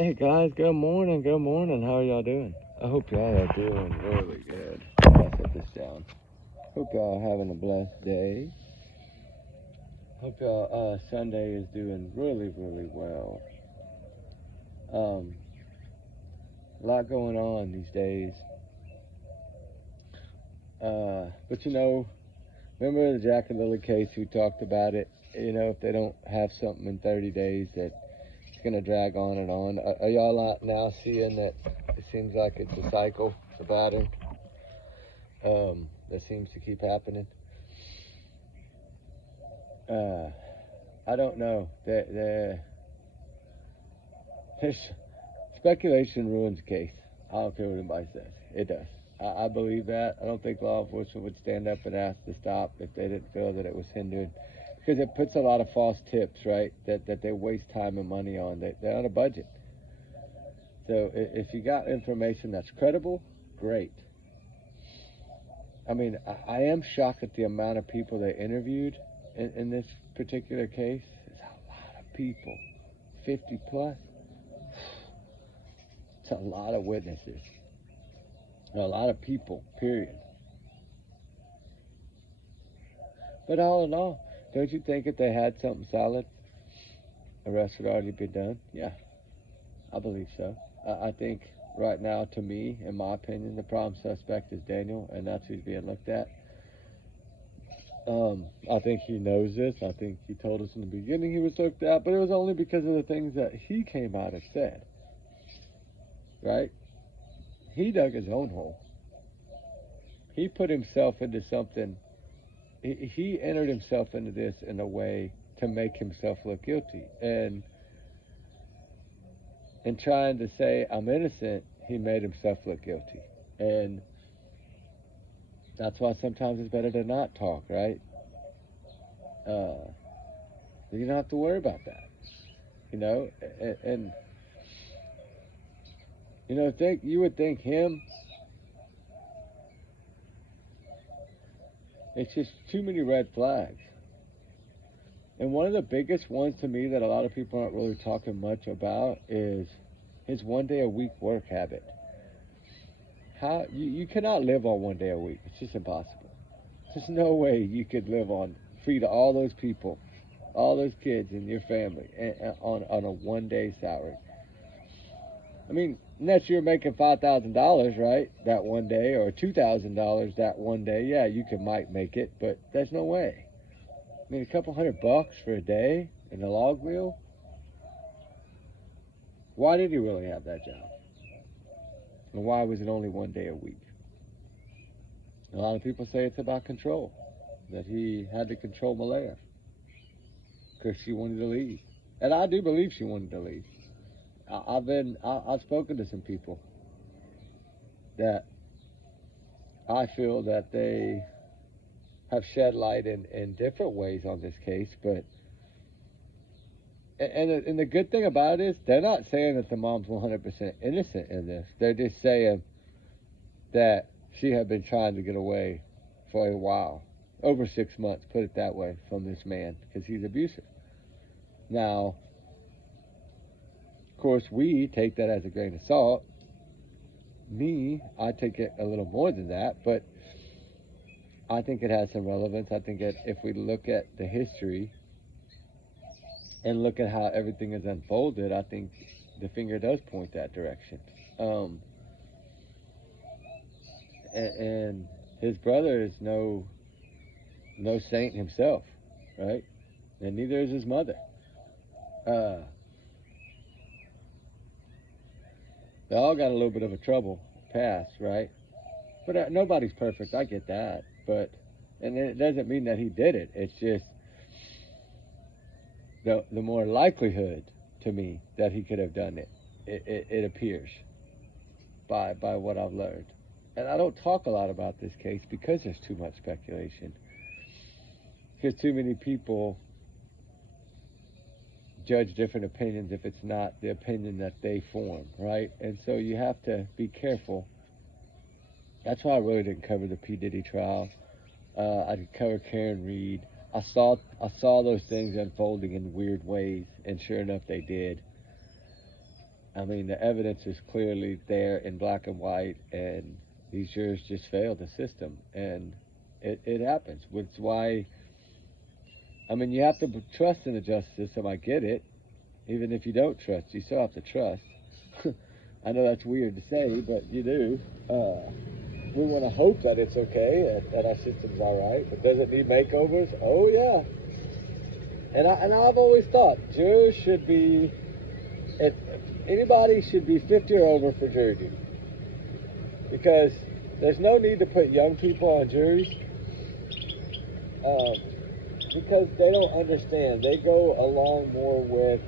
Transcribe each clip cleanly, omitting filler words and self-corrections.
Hey guys, good morning, good morning. How are y'all doing? I hope y'all are doing really good. I'll set this down. Hope y'all are having a blessed day. Hope y'all Sunday is doing really, really well. Um, a lot going on these days. But remember the Jack and Lily case? We talked about it. If they don't have something in 30 days, that it's gonna drag on and on. Are y'all not now seeing that? It seems like it's a cycle, it's a pattern. That seems to keep happening. I don't know. There's speculation ruins a case. I don't care what anybody says. It does. I believe that. I don't think law enforcement would stand up and ask to stop if they didn't feel that it was hindering, because it puts a lot of false tips, right? That they waste time and money on. They're on a budget. So if you got information that's credible, great. I mean, I am shocked at the amount of people they interviewed in this particular case. It's a lot of people, 50 plus. It's a lot of witnesses, a lot of people, period. But all in all, don't you think if they had something solid, arrest would already be done? Yeah, I believe so. I think right now, to me, in my opinion, the prime suspect is Daniel, and that's who's being looked at. I think he knows this. I think he told us in the beginning he was looked at, but it was only because of the things that he came out and said, right? He dug his own hole. He put himself into something. He entered himself into this in a way to make himself look guilty. And in trying to say, I'm innocent, he made himself look guilty. And that's why sometimes it's better to not talk, right? You don't have to worry about that, you know? And you would think him, it's just too many red flags. And one of the biggest ones to me that a lot of people aren't really talking much about is his 1 day a week work habit. How you cannot live on 1 day a week. It's just impossible. There's no way you could live on feed all those people, all those kids in your family on a 1 day salary. I mean, unless you're making $5,000, right, that 1 day, or $2,000 that 1 day, yeah, you might make it, but there's no way. I mean, a couple $100 for a day in a log wheel. Why did he really have that job? And why was it only 1 day a week? A lot of people say it's about control, that he had to control Malaya because she wanted to leave. And I do believe she wanted to leave. I've spoken to some people that I feel that they have shed light in different ways on this case, but and the good thing about it is they're not saying that the mom's 100% innocent in this. They're just saying that she had been trying to get away for a while, over 6 months, put it that way, from this man because he's abusive. Now, of course, we take that as a grain of salt. Me, I take it a little more than that, but I think it has some relevance. I think that if we look at the history and look at how everything is unfolded, I think the finger does point that direction. Um, and his brother is no saint himself, right? And neither is his mother. Uh, they all got a little bit of a trouble past, right? But nobody's perfect. I get that, but and it doesn't mean that he did it. It's just the more likelihood to me that he could have done it. It appears by what I've learned. And I don't talk a lot about this case because there's too much speculation. Because too many people judge different opinions if it's not the opinion that they form, right? And so you have to be careful. That's why I really didn't cover the P. Diddy trial. I didn't cover Karen Reed. I saw those things unfolding in weird ways, and sure enough, they did. I mean, the evidence is clearly there in black and white, and these jurors just failed the system, and it happens. Which is why, I mean, you have to trust in the justice system. I get it. Even if you don't trust, you still have to trust. I know that's weird to say, but you do. We want to hope that it's okay, that our system's all right. But does it need makeovers? Oh yeah. And I've always thought jurors should be, if anybody should be 50 or over for jury duty, because there's no need to put young people on juries, because they don't understand. They go along more with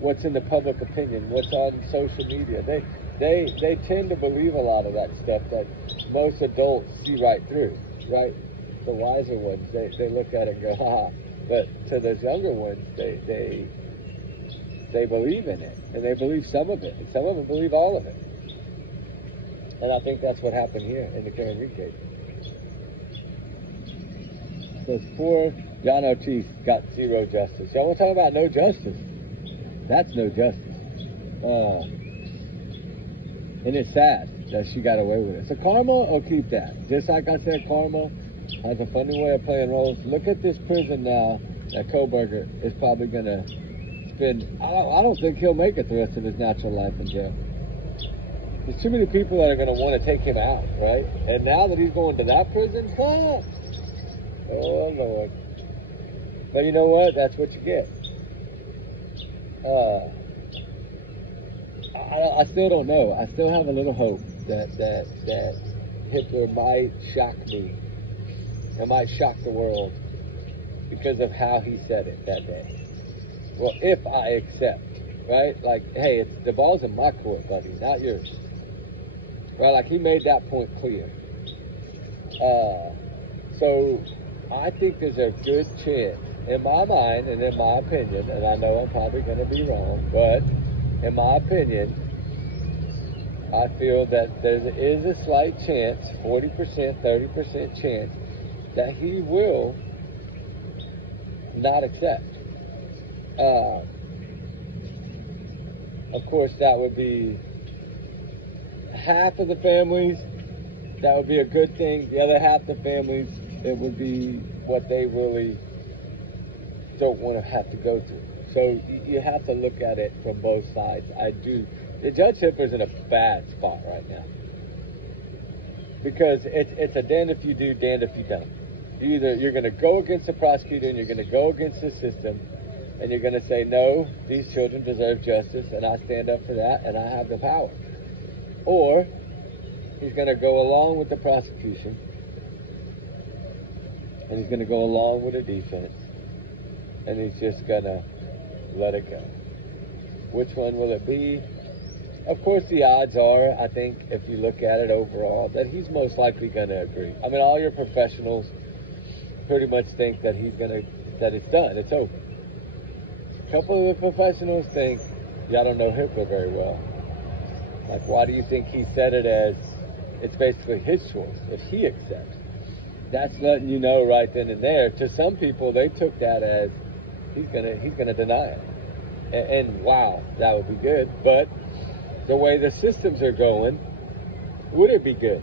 what's in the public opinion, what's on social media. They tend to believe a lot of that stuff that most adults see right through, right? The wiser ones, they look at it and go, ha. But to those younger ones, they believe in it, and they believe some of it, and some of them believe all of it. And I think that's what happened here in the Karen Reed case. So poor John Ortiz got zero justice. Y'all want to talk about no justice? That's no justice. And it's sad that she got away with it. So karma, or keep that. Just like I said, karma has a funny way of playing roles. Look at this prison now that Koberger is probably going to spend. I don't think he'll make it the rest of his natural life in jail. There's too many people that are going to want to take him out, right? And now that he's going to that prison, oh Lord. But you know what? That's what you get. I still don't know. I still have a little hope that Hitler might shock me. It might shock the world because of how he said it that day. Well, if I accept, right? Like, hey, the ball's in my court, buddy, not yours. Right? Like, he made that point clear. So I think there's a good chance, in my mind and in my opinion, and I know I'm probably going to be wrong, but in my opinion, I feel that there is a slight chance, 40%, 30% chance, that he will not accept. Of course, that would be half of the families, that would be a good thing. The other half of the families, it would be what they really don't want to have to go through. So you have to look at it from both sides. I do. The Judge Hipper's in a bad spot right now, because it's a damned if you do, damned if you don't. Either you're going to go against the prosecutor and you're going to go against the system, and you're going to say, no, these children deserve justice, and I stand up for that, and I have the power. Or he's going to go along with the prosecution, and he's going to go along with the defense, and he's just going to let it go. Which one will it be? Of course, the odds are, I think, if you look at it overall, that he's most likely going to agree. I mean, all your professionals pretty much think that that it's done, it's over. A couple of the professionals think, y'all don't know Hitler very well. Like, why do you think he said it as it's basically his choice if he accepts? That's letting you know right then and there. To some people, they took that as he's gonna deny it, and wow, that would be good. But the way the systems are going, would it be good,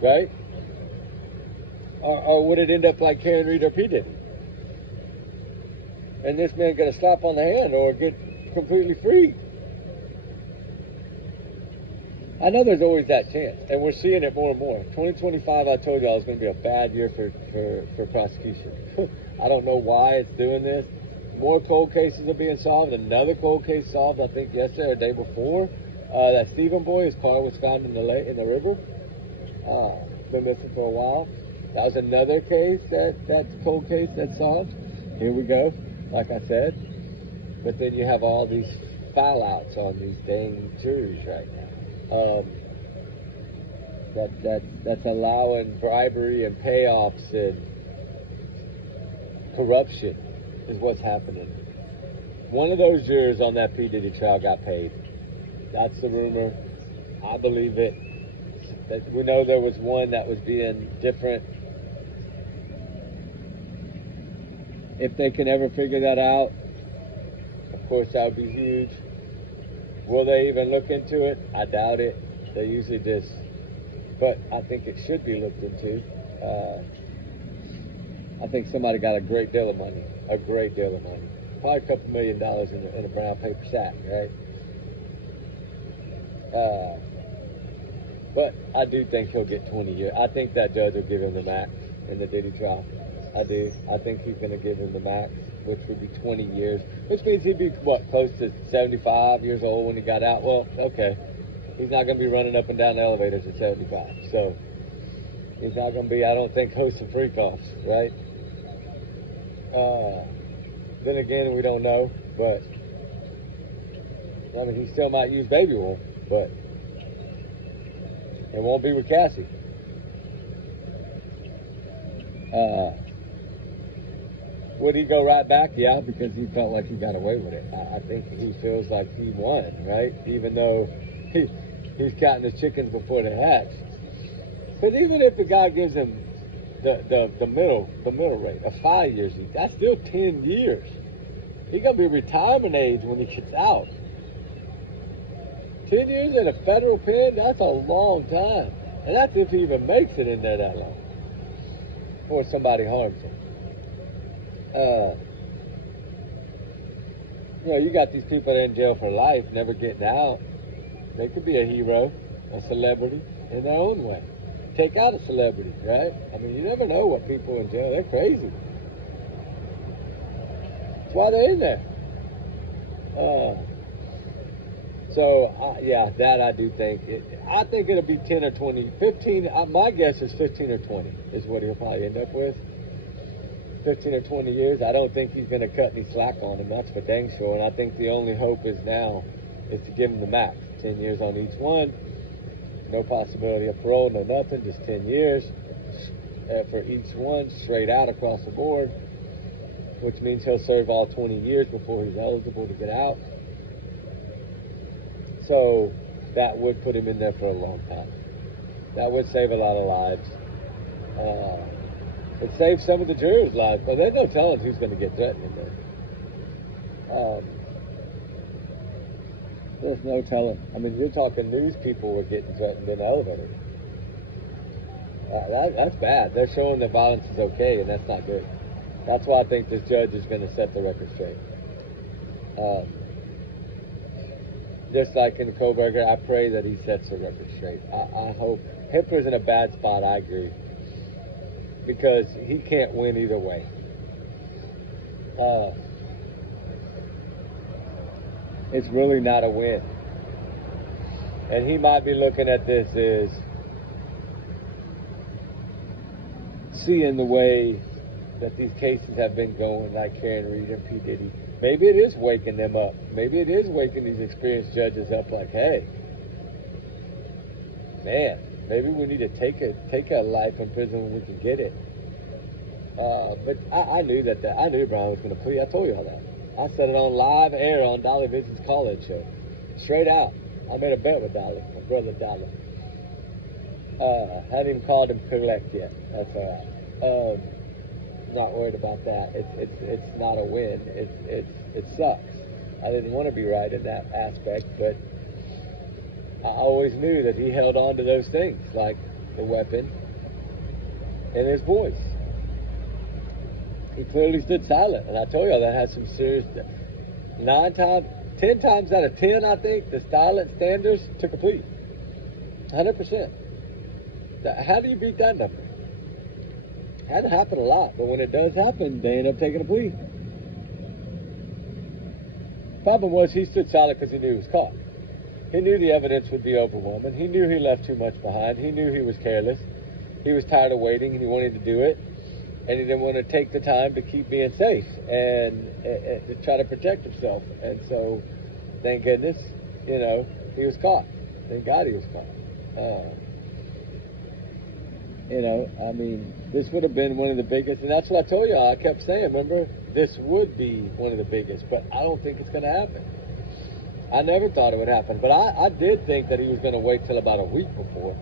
right? Or would it end up like Karen Reed or P. Diddy? And this man get a slap on the hand or get completely free? I know there's always that chance, and we're seeing it more and more. 2025, I told y'all, is going to be a bad year for prosecution. I don't know why it's doing this. More cold cases are being solved. Another cold case solved, I think, yesterday or the day before. That Stephen boy, his car was found in the river. Been missing for a while. That was another case that's cold case that's solved. Here we go, like I said. But then you have all these fallouts on these dang juries right now. That's allowing bribery and payoffs and corruption is what's happening. One of those jurors on that P. Diddy trial got paid. That's the rumor. I believe it. We know there was one that was being different. If they can ever figure that out, of course, that would be huge. Will they even look into it? I doubt it. They usually just, but I think it should be looked into. I think somebody got a great deal of money, probably a couple $1 million in a brown paper sack, right? But I do think he'll get 20 years. I think that judge will give him the max in the Diddy trial. I do. I think he's going to give him the max, which would be 20 years, which means he'd be, close to 75 years old when he got out. Well, okay. He's not going to be running up and down elevators at 75. So he's not going to be, I don't think, hosting freak-offs, right? Then again, we don't know, but I mean, he still might use baby oil, but it won't be with Cassie. Would he go right back? Yeah, because he felt like he got away with it. I think he feels like he won, right? Even though he's counting his chickens before they hatch. But even if the guy gives him the middle rate of 5 years, that's still 10 years. He's gonna be retirement age when he gets out. 10 years in a federal pen, that's a long time. And that's if he even makes it in there that long. Or somebody harms him. You got these people that are in jail for life, never getting out. They could be a hero, a celebrity, in their own way. Take out a celebrity, right? I mean, you never know what people in jail, they're crazy. That's why they're in there. That I do think. I think it'll be 10 or 20. 15, my guess is 15 or 20 is what he'll probably end up with. 15 or 20 years. I don't think he's going to cut any slack on him. That's for dang sure. And I think the only hope is now is to give him the max. 10 years on each one. No possibility of parole, no nothing. Just 10 years for each one, straight out across the board. Which means he'll serve all 20 years before he's eligible to get out. So that would put him in there for a long time. That would save a lot of lives. It saves some of the jurors' lives, but there's no telling who's going to get threatened in there. There's no telling. I mean, you're talking news people were getting threatened in the elevator. That's bad. They're showing that violence is okay, and that's not good. That's why I think this judge is going to set the record straight. Just like in Koberger, I pray that he sets the record straight. I hope. Hitler's in a bad spot, I agree. Because he can't win either way. It's really not a win. And he might be looking at this as seeing the way that these cases have been going, like Karen Reed and P. Diddy. Maybe it is waking them up. Maybe it is waking these experienced judges up like, hey, man, maybe we need to take a life in prison when we can get it. But I knew I knew Brian was going to plea. I told you all that. I said it on live air on Dolly Vision's call-in show. Straight out. I made a bet with Dolly, my brother Dolly. Hadn't even called him collect yet. That's all right. Not worried about that. It's not a win. It sucks. I didn't want to be right in that aspect, but I always knew that he held on to those things, like the weapon and his voice. He clearly stood silent, and I told you that has some serious. 10 times out of 10, I think the silent standers took a plea. 100%. How do you beat that number? Hasn't happened a lot, but when it does happen, they end up taking a plea. Problem was he stood silent because he knew he was caught. He knew the evidence would be overwhelming. He knew he left too much behind. He knew he was careless. He was tired of waiting, and he wanted to do it. And he didn't want to take the time to keep being safe and to try to protect himself. And so, thank goodness, he was caught. Thank God he was caught. I mean, this would have been one of the biggest, and that's what I told you. I kept saying, remember, this would be one of the biggest, but I don't think it's going to happen. I never thought it would happen, but I did think that he was going to wait till about a week before.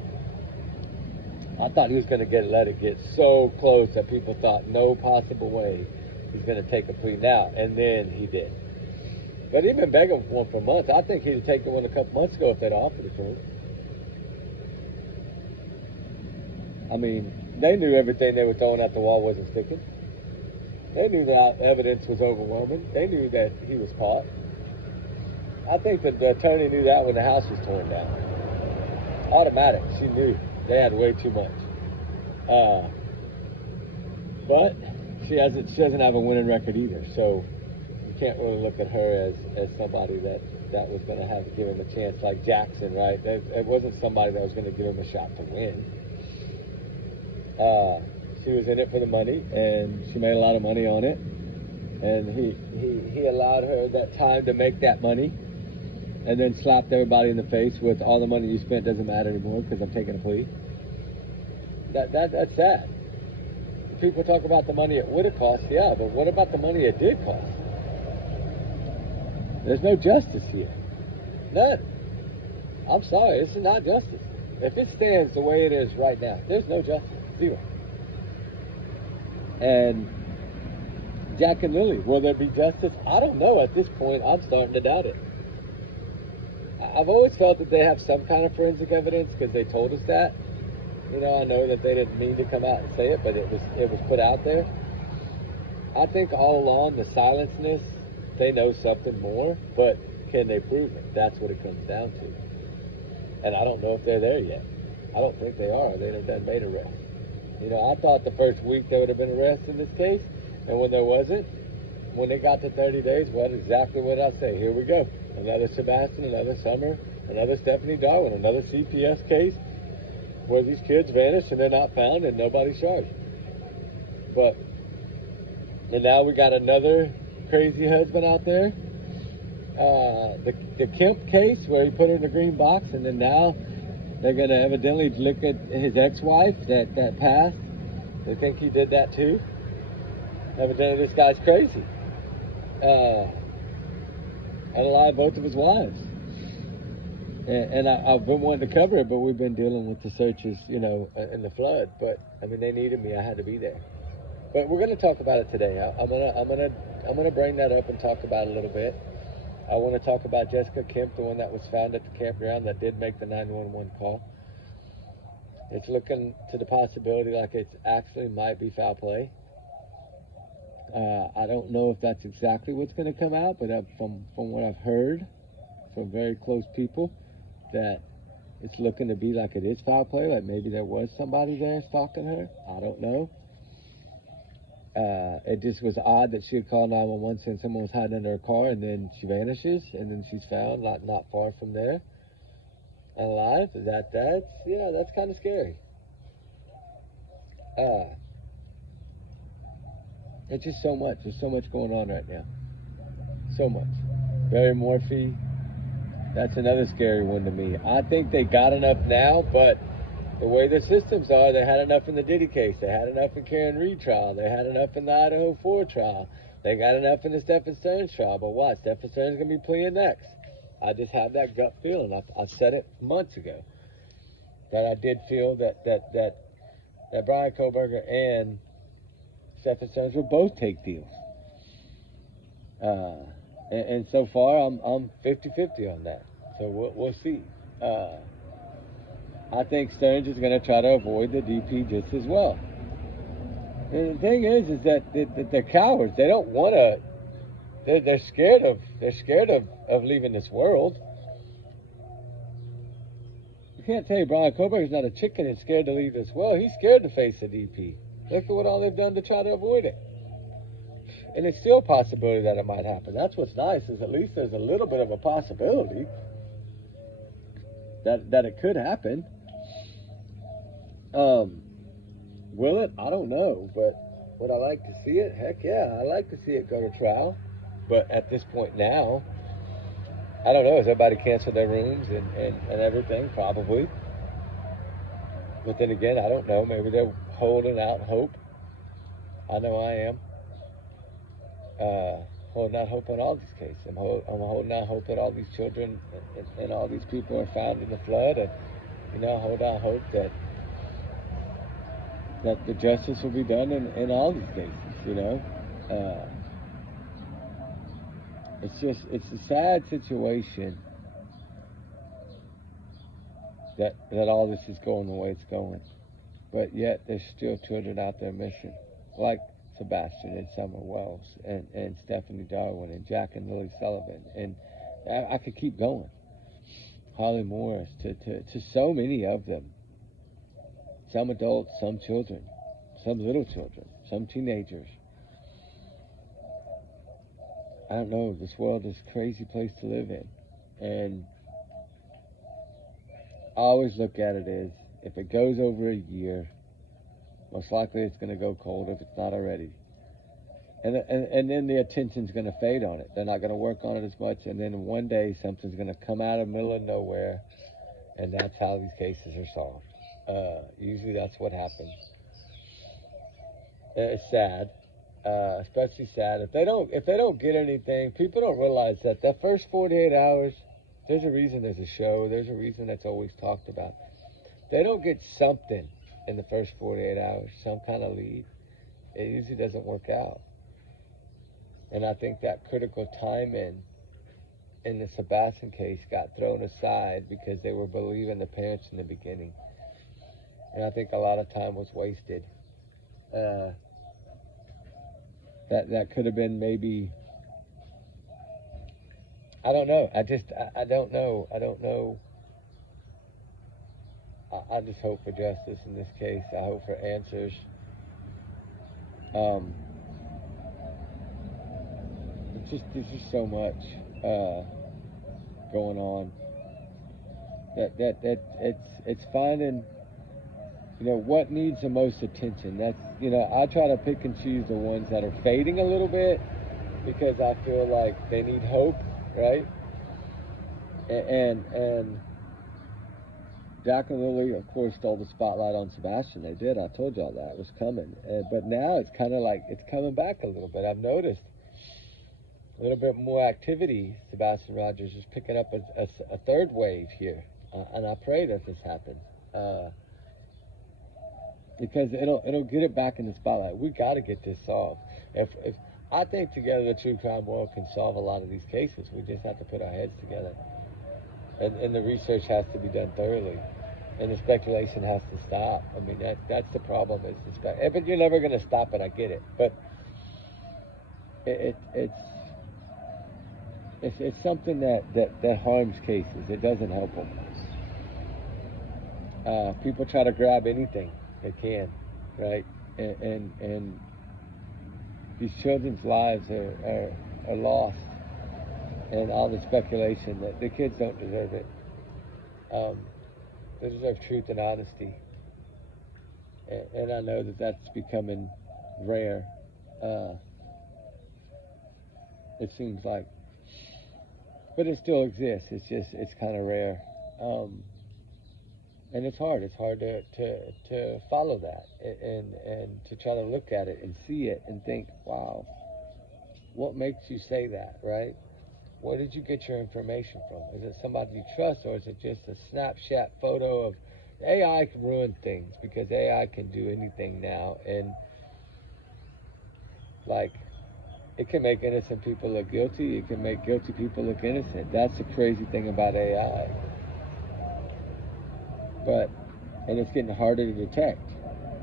I thought he was going to let it get so close that people thought no possible way he's going to take a plea now, and then he did. But he'd been begging for one for months. I think he'd have taken one a couple months ago if they'd offered it to him. I mean, they knew everything they were throwing at the wall wasn't sticking. They knew that evidence was overwhelming. They knew that he was caught. I think that the attorney knew that when the house was torn down. Automatic. She knew they had way too much. But she doesn't have a winning record either. So you can't really look at her as somebody that was going to give him a chance like Jackson, right? It wasn't somebody that was going to give him a shot to win. She was in it for the money, and she made a lot of money on it. And he allowed her that time to make that money, and then slapped everybody in the face with all the money you spent doesn't matter anymore because I'm taking a plea. That's sad. People talk about the money it would have cost, yeah, but what about the money it did cost? There's no justice here. None. I'm sorry, this is not justice. If it stands the way it is right now, there's no justice. Zero. And Jack and Lily, will there be justice? I don't know. At this point, I'm starting to doubt it. I've always felt that they have some kind of forensic evidence because they told us that. You know, I know that they didn't mean to come out and say it, but it was put out there. I think all along the silenceness, they know something more, but can they prove it? That's what it comes down to. And I don't know if they're there yet. I don't think they are. They'd have done made arrests. You know, I thought the first week there would have been arrests in this case, and when there wasn't, when they got to 30 days, well, exactly what I say. Here we go. Another Sebastian, another Summer, another Stephanie Darwin, another CPS case where these kids vanished and they're not found and nobody's charged. And now we got another crazy husband out there. The Kemp case where he put her in the green box, and then now they're going to evidently look at his ex-wife that passed. They think he did that too. Evidently this guy's crazy. Unalive both of his wives. And I've been wanting to cover it, but we've been dealing with the searches, you know, in the flood. But I mean, they needed me. I had to be there. But we're going to talk about it today. I'm gonna bring that up and talk about it a little bit. I want to talk about Jessica Kemp, the one that was found at the campground that did make the 911 call. It's looking to the possibility like it actually might be foul play. I don't know if that's exactly what's going to come out, but from what I've heard from very close people, that it's looking to be like it is foul play, like maybe there was somebody there stalking her. I don't know. It just was odd that she had called 911 saying someone was hiding under her car, and then she vanishes, and then she's found not far from there, alive. That's kind of scary. It's just so much. There's so much going on right now. So much. Barry Morphy. That's another scary one to me. I think they got enough now, but the way the systems are, they had enough in the Diddy case. They had enough in Karen Reed trial. They had enough in the Idaho 4 trial. They got enough in the Stephen Stearns trial. But what? Stephen Stearns going to be pleading next. I just have that gut feeling. I said it months ago. That I did feel that Brian Koberger and Stephen Stearns will both take deals. And so far, I'm 50-50 on that. So we'll see. I think Stearns is going to try to avoid the DP just as well. And the thing is that they're cowards. They don't want to. They're scared of leaving this world. You can't tell you Brian Koberger's not a chicken and scared to leave this world. He's scared to face the DP. Look at what all they've done to try to avoid it. And it's still a possibility that it might happen. That's what's nice, is at least there's a little bit of a possibility that it could happen. Will it? I don't know. But would I like to see it? Heck yeah, I like to see it go to trial. But at this point now, I don't know. Has everybody canceled their rooms and everything? Probably. But then again, I don't know. Maybe they're holding out hope. I know I am. Holding out hope on all these cases. I'm holding out hope that all these children and all these people are found in the flood, and hold out hope that the justice will be done in all these cases. it's a sad situation that all this is going the way it's going. But yet there's still children out there missing, like Sebastian and Summer Wells and Stephanie Darwin and Jack and Lily Sullivan. And I could keep going. Holly Morris, to so many of them. Some adults, some children, some little children, some teenagers. I don't know, this world is a crazy place to live in. And I always look at it as, if it goes over a year, most likely it's going to go cold if it's not already. And then the attention's going to fade on it. They're not going to work on it as much. And then one day something's going to come out of the middle of nowhere. And that's how these cases are solved. Usually that's what happens. It's sad. Especially sad. If they don't get anything, people don't realize that first 48 hours, there's a reason there's a show. There's a reason that's always talked about. They don't get something in the first 48 hours, some kind of lead, it usually doesn't work out. And I think that critical time in the Sebastian case got thrown aside because they were believing the parents in the beginning. And I think a lot of time was wasted. That could have been maybe, I don't know. I don't know. I don't know. I just hope for justice in this case. I hope for answers. There's just so much going on that it's finding, what needs the most attention. That's, I try to pick and choose the ones that are fading a little bit because I feel like they need hope, right? And Jack and Lily, of course, stole the spotlight on Sebastian. They did. I told y'all that it was coming. But now it's kind of like it's coming back a little bit. I've noticed a little bit more activity. Sebastian Rogers is picking up a third wave here. And I pray that this happens. Because it'll get it back in the spotlight. We got to get this solved. If I think together the true crime world can solve a lot of these cases. We just have to put our heads together. And the research has to be done thoroughly, and the speculation has to stop. I mean, that's the problem. But you're never going to stop it. I get it, but it's something that harms cases. It doesn't help them. People try to grab anything they can, right? And these children's lives are lost. And all the speculation that the kids don't deserve it. They deserve truth and honesty. And I know that that's becoming rare. It seems like. But it still exists. It's kind of rare. And it's hard. It's hard to follow that and to try to look at it and see it and think, wow, what makes you say that, right? Where did you get your information from? Is it somebody you trust, or is it just a snapshot photo of AI? Can ruin things because AI can do anything now, and like it can make innocent people look guilty. It can make guilty people look innocent. That's the crazy thing about AI. And it's getting harder to detect.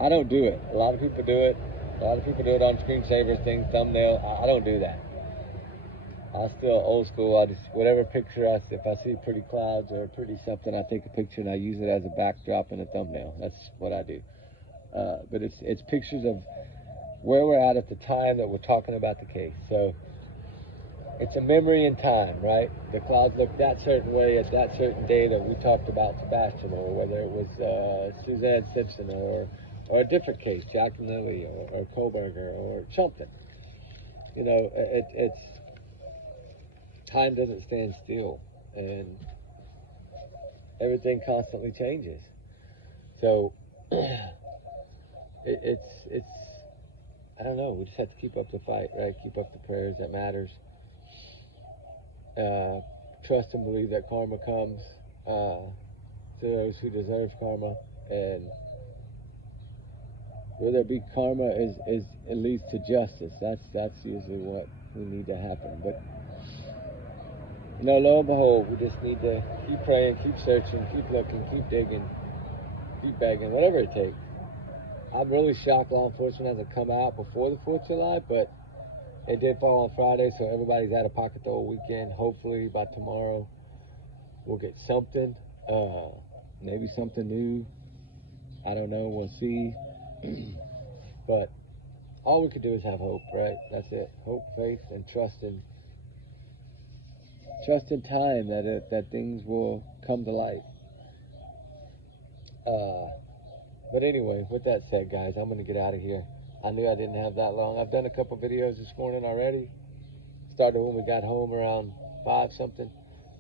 I don't do it. A lot of people do it. A lot of people do it on screensavers, things, thumbnail. I don't do that. I'm still old school. I just, whatever picture if I see pretty clouds or pretty something, I take a picture and I use it as a backdrop and a thumbnail. That's what I do. But it's pictures of where we're at the time that we're talking about the case. So it's a memory in time, right? The clouds look that certain way at that certain day that we talked about Sebastian, or whether it was Suzanne Simpson, or a different case, Jack and Lily, or Koberger, or something. It's time doesn't stand still, and everything constantly changes. So it's I don't know. We just have to keep up the fight, right? Keep up the prayers. That matters. Trust and believe that karma comes to those who deserve karma, and whether it be karma it leads to justice. That's usually what we need to happen. But No, lo and behold, we just need to keep praying, keep searching, keep looking, keep digging, keep begging, whatever it takes. I'm really shocked law enforcement hasn't come out before the 4th of July, but it did fall on Friday, so everybody's out of pocket the whole weekend. Hopefully by tomorrow we'll get something, maybe something new. I don't know, we'll see. But all we could do is have hope, right? That's it. Hope, faith, and trust in time that things will come to light. But anyway, with that said, guys, I'm gonna get out of here. I knew I didn't have that long. I've done a couple videos this morning already. Started when we got home around 5 something.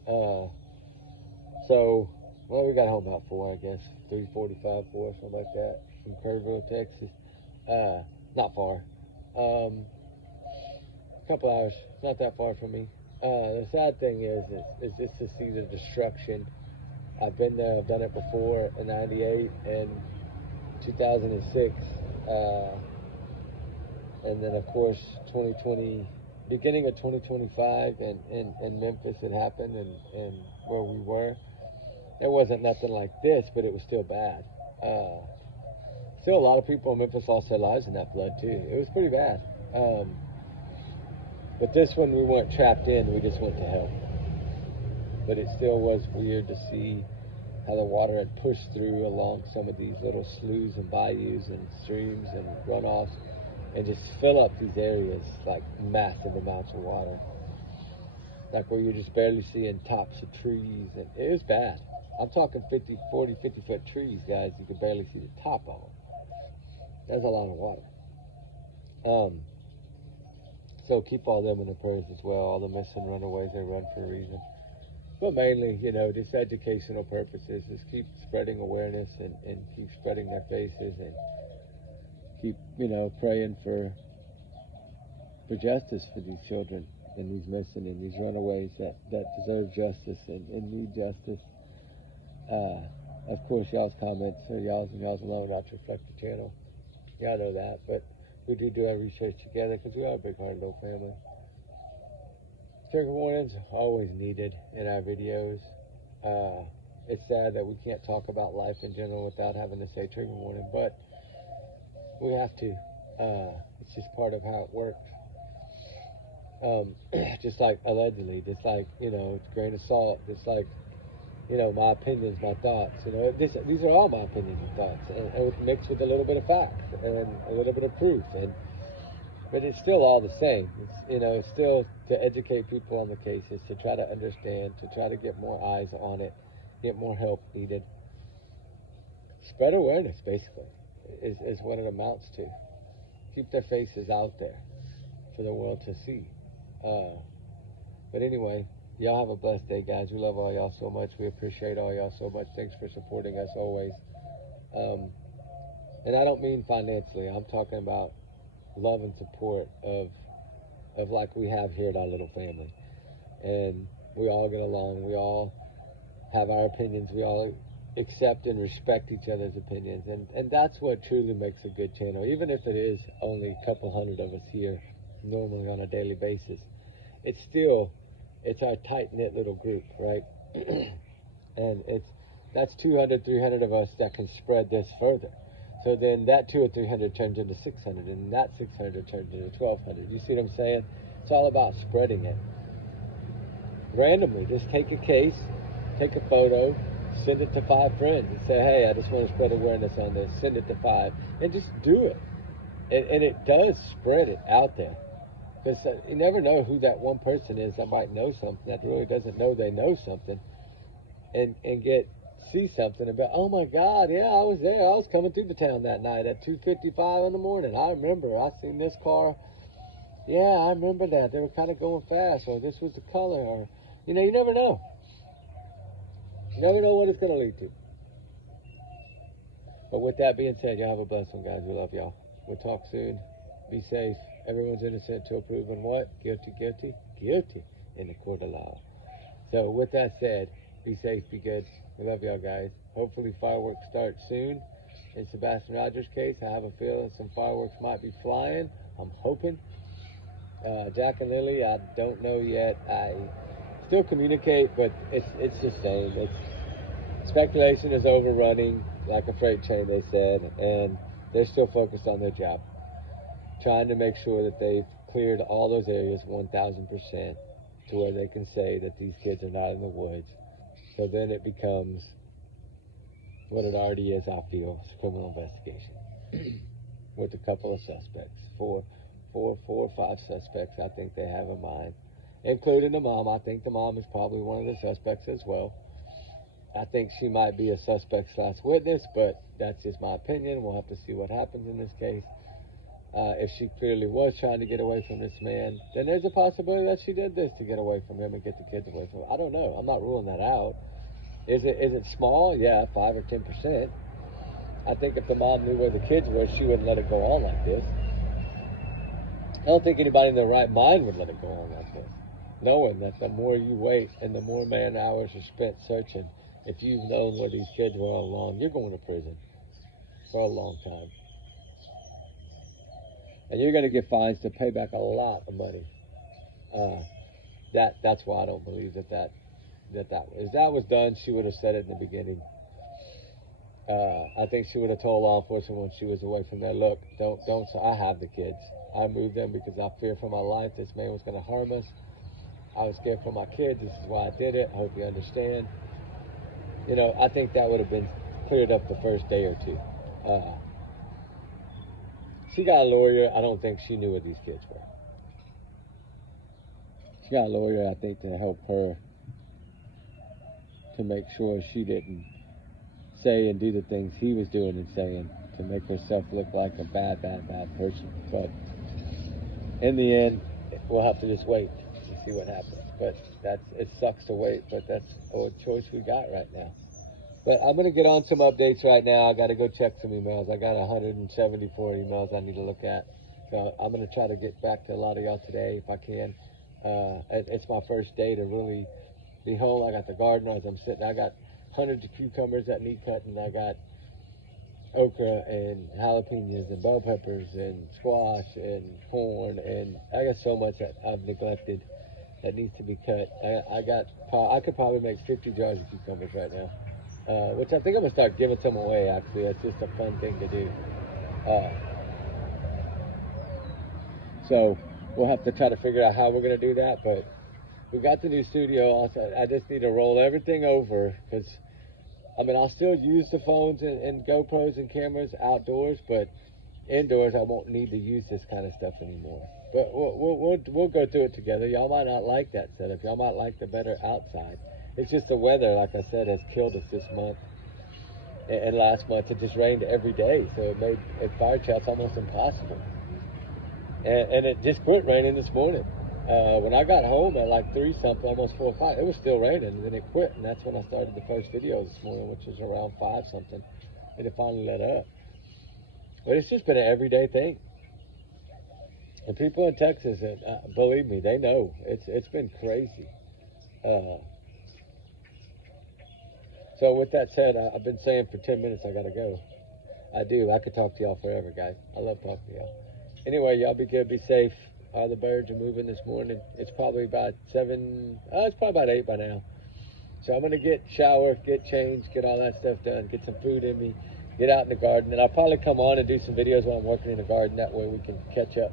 So, well, we got home about 4, I guess. 3:45, 4, something like that. From Kerrville, Texas. Not far. Couple hours. It's not that far from me. The sad thing is just to see the destruction. I've been there. I've done it before in '98 and 2006. And then, of course, 2020, beginning of 2025 in Memphis, it happened, and where we were. It wasn't nothing like this, but it was still bad. Still, a lot of people in Memphis lost their lives in that flood, too. It was pretty bad. But this one, we weren't trapped in. We just went to help. But it still was weird to see how the water had pushed through along some of these little sloughs and bayous and streams and runoffs and just fill up these areas, like massive amounts of water. Like where you're just barely seeing tops of trees. And it was bad. I'm talking 50, 40, 50-foot trees, guys. You could barely see the top of them. That's a lot of water. So keep all them in the prayers as well. All the missing runaways, they run for a reason. But mainly, just educational purposes. Just keep spreading awareness and keep spreading their faces and keep, praying for justice for these children and these missing and these runaways that deserve justice and need justice. Of course, y'all's comments or y'all's alone not to reflect the channel. Y'all know that, but we do our research together because we are a big-hearted little family. Trigger warnings always needed in our videos. It's sad that we can't talk about life in general without having to say trigger warning, but we have to. It's just part of how it works. Just like allegedly, just like, grain of salt, just like, my opinions, my thoughts. These are all my opinions and thoughts, and mixed with a little bit of facts and a little bit of proof, but it's still all the same. It's still to educate people on the cases, to try to understand, to try to get more eyes on it, get more help needed. Spread awareness, basically, is what it amounts to. Keep their faces out there for the world to see. But anyway, y'all have a blessed day, guys. We love all y'all so much. We appreciate all y'all so much. Thanks for supporting us always. And I don't mean financially. I'm talking about love and support of like we have here at our little family. And we all get along. We all have our opinions. We all accept and respect each other's opinions. And that's what truly makes a good channel. Even if it is only a couple hundred of us here normally on a daily basis, it's our tight-knit little group, right? And that's 200, 300 of us that can spread this further. So then that 200 or 300 turns into 600, and that 600 turns into 1,200. You see what I'm saying? It's all about spreading it. Randomly, just take a case, take a photo, send it to 5 friends, and say, hey, I just want to spread awareness on this. Send it to 5, and just do it. And it does spread it out there. Because you never know who that one person is that might know something, that really doesn't know they know something, and see something about, oh my God, yeah, I was there. I was coming through the town that night at 2:55 in the morning. I remember. I seen this car. Yeah, I remember that. They were kind of going fast, or this was the color, or, you never know. You never know what it's going to lead to. But with that being said, y'all have a blessed one, guys. We love y'all. We'll talk soon. Be safe. Everyone's innocent till proven what? Guilty, guilty, guilty in the court of law. So with that said, be safe, be good. We love y'all, guys. Hopefully fireworks start soon. In Sebastian Rogers' case, I have a feeling some fireworks might be flying. I'm hoping. Jack and Lily, I don't know yet. I still communicate, but it's the same. It's speculation is overrunning like a freight train, they said, and they're still focused on their job, trying to make sure that they've cleared all those areas 1,000% to where they can say that these kids are not in the woods. So then it becomes what it already is, I feel, is criminal investigation with a couple of suspects, four or five suspects I think they have in mind, including the mom. I think the mom is probably one of the suspects as well. I think she might be a suspect / witness, but that's just my opinion. We'll have to see what happens in this case. If she clearly was trying to get away from this man, then there's a possibility that she did this to get away from him and get the kids away from him. I don't know. I'm not ruling that out. Is it small? Yeah, 5 or 10%. I think if the mom knew where the kids were, she wouldn't let it go on like this. I don't think anybody in their right mind would let it go on like this, knowing that the more you wait and the more man hours are spent searching, if you've known where these kids were all along, you're going to prison for a long time. And you're going to get fines to pay back a lot of money. That's why I don't believe that was done. She would have said it in the beginning. I think she would have told law enforcement when she was away from there, look, don't. So I have the kids. I moved them because I fear for my life. This man was going to harm us. I was scared for my kids. This is why I did it. I hope you understand. You know, I think that would have been cleared up the first day or two. She got a lawyer. I don't think she knew what these kids were. She got a lawyer, I think, to help her to make sure she didn't say and do the things he was doing and saying to make herself look like a bad person. But in the end, we'll have to just wait and see what happens. But it sucks to wait, but that's a choice we got right now. But I'm going to get on some updates right now. I got to go check some emails. I got 174 emails I need to look at. So I'm going to try to get back to a lot of y'all today if I can. It's my first day to really be home. I got the garden as I'm sitting. I got hundreds of cucumbers that need cutting. I got okra and jalapenos and bell peppers and squash and corn. And I got so much that I've neglected that needs to be cut. I could probably make 50 jars of cucumbers right now. Which I think I'm going to start giving some away, actually. It's just a fun thing to do. So we'll have to try to figure out how we're going to do that. But we got the new studio. Also, I just need to roll everything over because, I mean, I'll still use the phones and GoPros and cameras outdoors, but indoors I won't need to use this kind of stuff anymore. But we'll go through it together. Y'all might not like that setup. Y'all might like the better outside. It's just the weather, like I said, has killed us this month. And last month it just rained every day, so it made fire chats almost impossible. And it just quit raining this morning. When I got home at like 3 something, almost 4 or 5, it was still raining, and then it quit, and that's when I started the first video this morning, which was around 5 something, and it finally let up. But it's just been an everyday thing. And people in Texas, believe me, they know it's been crazy. So with that said, I've been saying for 10 minutes I gotta go. I do. I could talk to y'all forever, guys. I love talking to y'all. Anyway, y'all be good, be safe. The birds are moving this morning. It's probably about 7. It's probably about 8 by now. So I'm gonna get shower, get changed, get all that stuff done, get some food in me, get out in the garden, and I'll probably come on and do some videos while I'm working in the garden. That way we can catch up.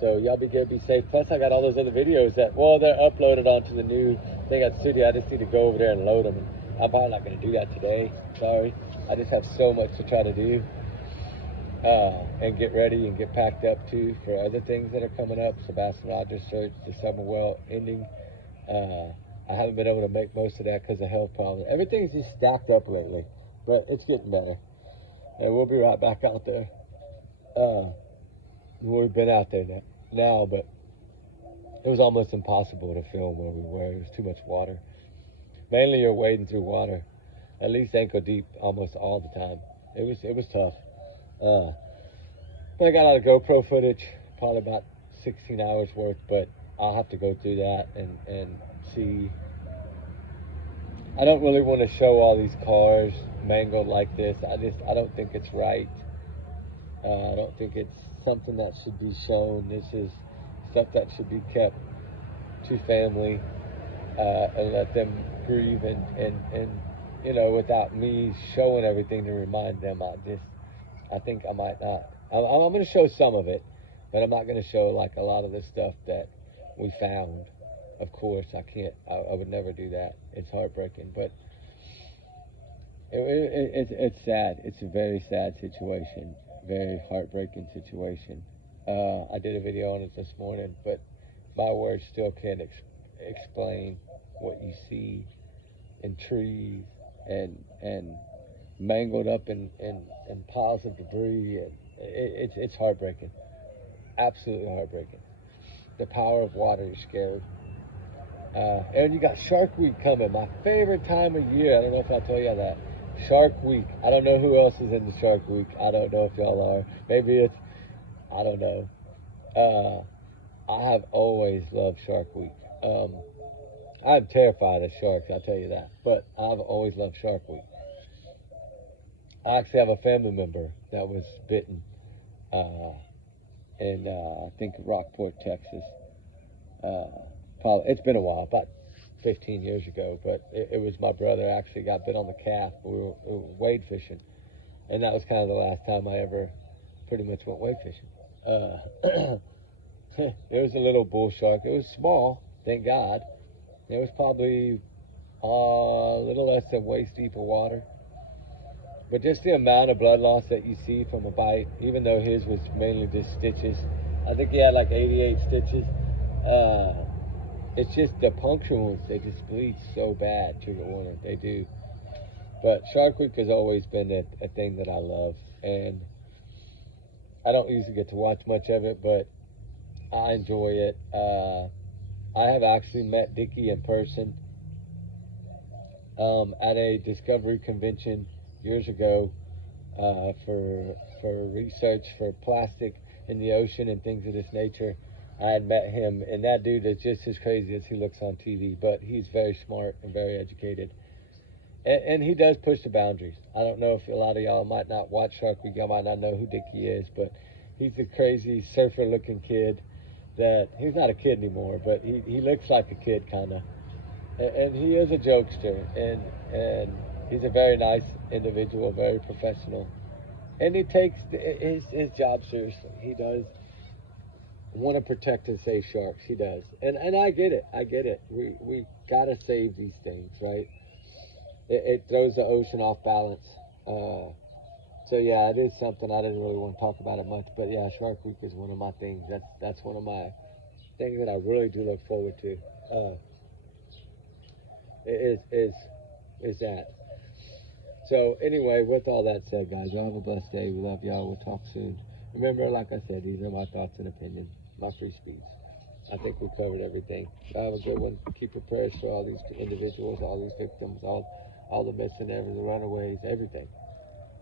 So y'all be good, be safe. Plus I got all those other videos that, well, they're uploaded onto the new thing at the studio. I just need to go over there and load them. I'm probably not going to do that today. Sorry. I just have so much to try to do and get ready and get packed up too for other things that are coming up. Sebastian Rogers search, the summer well ending. I haven't been able to make most of that because of health problems. Everything's just stacked up lately, but it's getting better. And we'll be right back out there. We've been out there now, but it was almost impossible to film where we were. It was too much water. Mainly you're wading through water, at least ankle deep almost all the time. It was tough. But I got a lot of GoPro footage, probably about 16 hours worth, but I'll have to go through that and see. I don't really want to show all these cars mangled like this. I don't think it's right. I don't think it's something that should be shown. This is stuff that should be kept to family. and let them grieve, and you know, without me showing everything to remind them. I think I might not. I'm going to show some of it, but I'm not going to show like a lot of the stuff that we found. Of course, I can't. I would never do that. It's heartbreaking, but it's sad. It's a very sad situation, very heartbreaking situation. I did a video on it this morning, but my words still can't explain what you see in trees and mangled up in piles of debris, and it's heartbreaking, absolutely heartbreaking. The power of water is scary. And you got Shark Week coming, my favorite time of year. I don't know if I told you that. Shark Week. I don't know who else is in the Shark Week. I don't know if y'all are. Maybe it's, I don't know. I have always loved Shark Week. I'm terrified of sharks, I'll tell you that. But I've always loved Shark Week. I actually have a family member that was bitten in, I think, Rockport, Texas. Probably, it's been a while, about 15 years ago, but it was my brother actually got bit on the calf. We were wade fishing, and that was kind of the last time I ever pretty much went wade fishing. There was a little bull shark. It was small, thank God. It was probably a little less than waist deep of water. But just the amount of blood loss that you see from a bite, even though his was mainly just stitches. I think he had like 88 stitches. It's just the puncture wounds, they just bleed so bad, trigger warning, they do. But Shark Week has always been a thing that I love. And I don't usually get to watch much of it, but I enjoy it. I have actually met Dickie in person at a Discovery convention years ago for research for plastic in the ocean and things of this nature. I had met him, and that dude is just as crazy as he looks on TV, but he's very smart and very educated. And he does push the boundaries. I don't know if a lot of y'all might not watch Shark Week, y'all might not know who Dickie is, but he's a crazy surfer-looking kid that, he's not a kid anymore, but he looks like a kid, kind of. And he is a jokester, and he's a very nice individual, very professional. And he takes his job seriously. He does want to protect and save sharks. He does. And I get it. I get it. We got to save these things, right? It throws the ocean off balance. So yeah, it is something I didn't really want to talk about it much, but yeah, Shark Week is one of my things. That's one of my things that I really do look forward to. Is that. So anyway, with all that said, guys, y'all have a blessed day. We love y'all. We'll talk soon. Remember, like I said, these are my thoughts and opinions, my free speech. I think we covered everything. Y'all have a good one. Keep your prayers for all these individuals, all these victims, all the missing, the runaways, everything.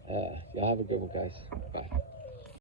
Y'all have a good one, guys. Bye.